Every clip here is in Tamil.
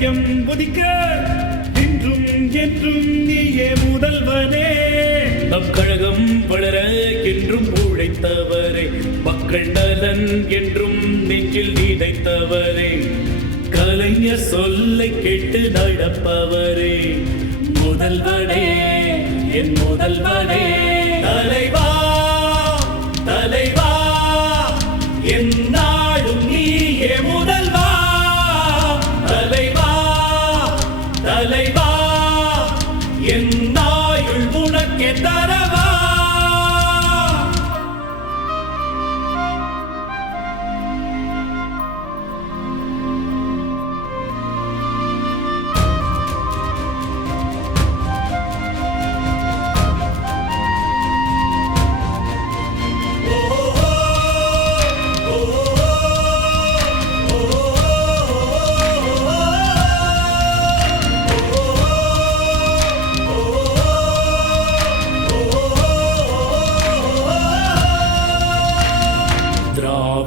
இதயம் உதிக்க இன்றும் என்றும் நீயே முதல்வனே. நம் கழகம் வளர என்றும் உழைத்தவரே. மக்கள் நலன் என்றும் நெஞ்சில் நினைத்தவரே கலைஞர் சொல்லை கேட்டு நடப்பவரே. முதல்வனே என் முதல்வனே. தலைவர் என் நாயுள் உனக்கே தரவா?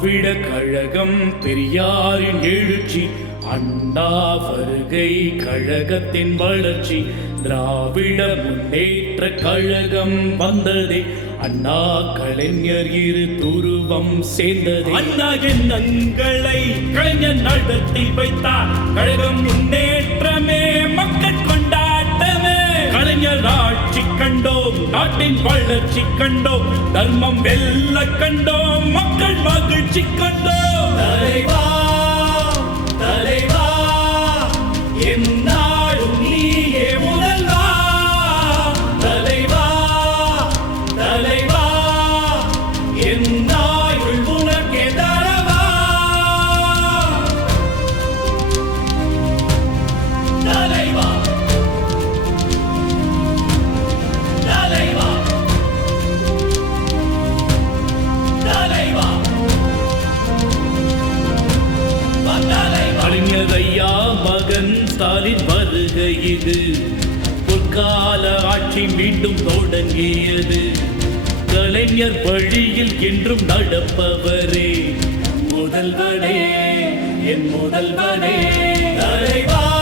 திராவிட கழகம் பெரியாரின் எழுச்சி அண்ணா வருகை கழகத்தின் வளர்ச்சி. திராவிட முன்னேற்ற கழகம் வந்ததே அண்ணா கலைஞர் இரு துருவம் சேர்ந்தது. அண்ணா எண்ணங்களை கலைஞர் நடத்தி வைத்தார். கழகம் முன்னேற்றமே கண்டோம் நாட்டின் வளர்ச்சி கண்டோம் தர்மம் வெல்ல கண்டோம் மக்கள் மகிழ்ச்சி கண்டோம் தலைவா தலைவா என் மகன் ஸ்டாலின் வருகை இது. பொற்கால ஆட்சி மீண்டும் தொடங்கியது. கலைஞர் வழியில் என்றும் நடப்பவரே. முதல்வனே என் முதல்வனே தலைவா